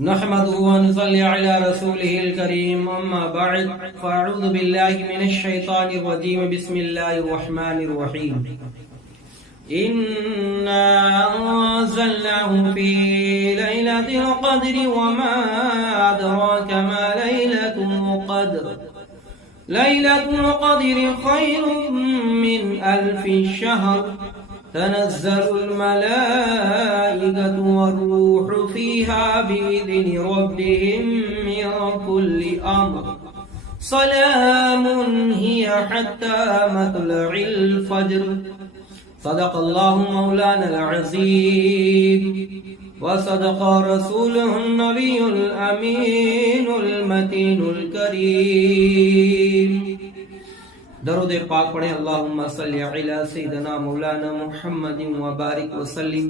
نحمده ونصلي على رسوله الكريم أما بعد فأعوذ بالله من الشيطان الرجيم بسم الله الرحمن الرحيم إنا أنزلناه في ليلة القدر وما أدراك ما ليلة القدر ليلة القدر خير من 1000 شهر تنزل الملائكة والروح فيها بإذن ربهم من كل أمر سلام هي حتى مطلع الفجر صدق الله مولانا العظيم وصدق رسوله النبي الأمين المتين الكريم. درود پاک پڑھیں اللہم صلی علی سیدنا مولانا محمد وبارک وسلم.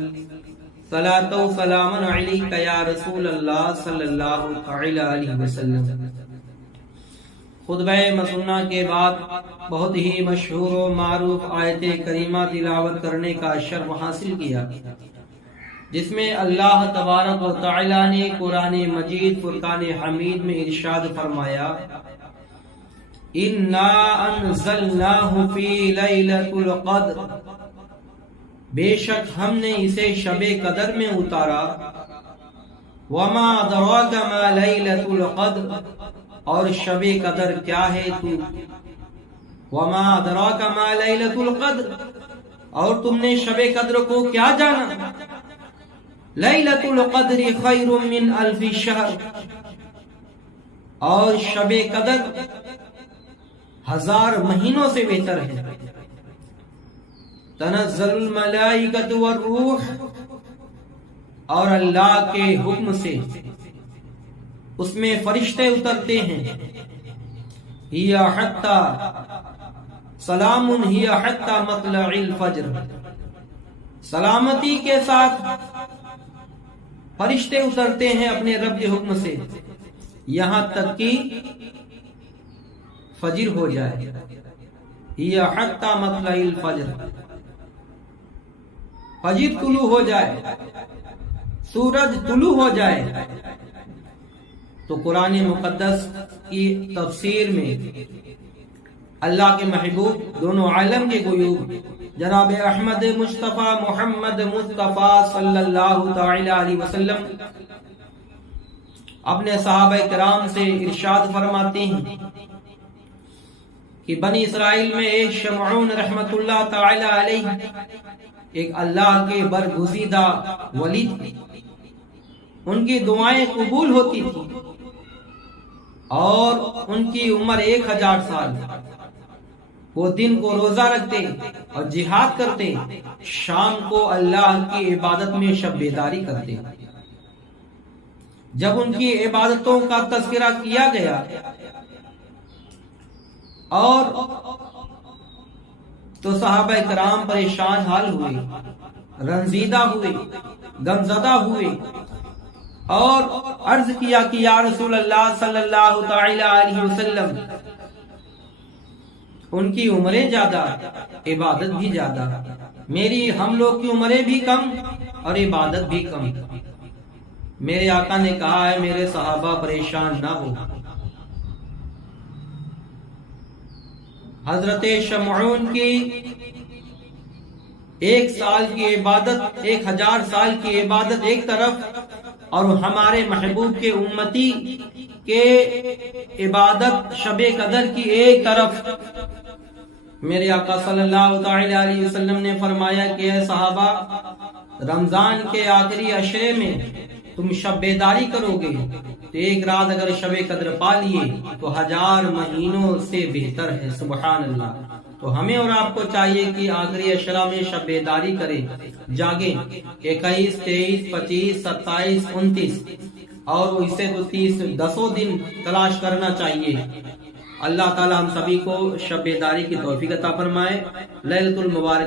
صلاۃ و سلام علیک یا رسول اللہ صلی اللہ علیہ وسلم. خطبہ مسنہ کے بعد بہت ہی مشہور و معروف آیت کریمہ تلاوت کرنے کا شرف حاصل کیا، جس میں اللہ تبارک و تعالی نے قرآن مجید فرقان حمید میں ارشاد فرمایا اِنَّا أَنزَلْنَاهُ فِي لَيْلَةُ الْقَدْرِ، بے شک ہم نے اسے شب قدر میں اتارا. وَمَا أَدْرَاكَ مَا لَيْلَةُ الْقَدْرِ، اور شب قدر کیا ہے تو. وَمَا أَدْرَاكَ مَا لَيْلَةُ الْقَدْرِ، اور تم نے شب قدر کو کیا جانا. لَيْلَةُ الْقَدْرِ خَيْرٌ مِّنْ 1000 شَهْرٍ، اور شب قدر 1000 مہینوں سے بہتر ہے. تنزل الملائکۃ والروح، اور اللہ کے حکم سے اس میں فرشتے اترتے ہیں. ہی حتی سلام ہی حتی مطلع الفجر، سلامتی کے ساتھ فرشتے اترتے ہیں اپنے رب کے حکم سے یہاں تک کہ فجر ہو جائے. یہ حتی مطلع الفجر، فجر طلوع ہو جائے، سورج طلوع ہو جائے. تو قرآن مقدس کی تفسیر میں اللہ کے محبوب دونوں عالم کے غیوب جناب احمد مصطفیٰ محمد مصطفیٰ صلی اللہ تعالی علیہ وسلم اپنے صحابہ کرام سے ارشاد فرماتے ہیں کہ بنی اسرائیل میں ایک شمعون رحمت اللہ تعالی علیہ ایک اللہ کے برگزیدہ ولی تھے. ان کی دعائیں قبول ہوتی تھی اور ان کی عمر 1000 سال. وہ دن کو روزہ رکھتے اور جہاد کرتے، شام کو اللہ کی عبادت میں شب بیداری کرتے. جب ان کی عبادتوں کا تذکرہ کیا گیا اور تو صحابہ کرام پریشان حال ہوئے، رنزیدہ ہوئے، غمزدہ ہوئے اور عرض کیا کہ یا رسول اللہ صلی اللہ تعالی علیہ وسلم، ان کی عمریں زیادہ، عبادت بھی زیادہ، ہم لوگ کی عمریں بھی کم اور عبادت بھی کم. میرے آقا نے کہا ہے میرے صحابہ پریشان نہ ہو. حضرت شمعون کی 1 سال کی عبادت، 1000 سال کی عبادت ایک طرف، اور ہمارے محبوب کے امتی کے عبادت شب قدر کی ایک طرف. میرے آقا صلی اللہ تعالی علیہ وسلم نے فرمایا کہ اے صحابہ، رمضان کے آخری عشرے میں تم شب بیداری کرو گے تو ایک رات اگر شب قدر پا لیے تو 1000 مہینوں سے بہتر ہے. سبحان اللہ. تو ہمیں اور آپ کو چاہیے کہ آخری عشرہ میں شب بیداری کریں، جاگیں. 21 23 25 27 29 اور اسے تو 10 دن تلاش کرنا چاہیے. اللہ تعالی ہم سبھی کو شب بیداری کی توفیق عطا فرمائے. لیلۃ المبارک.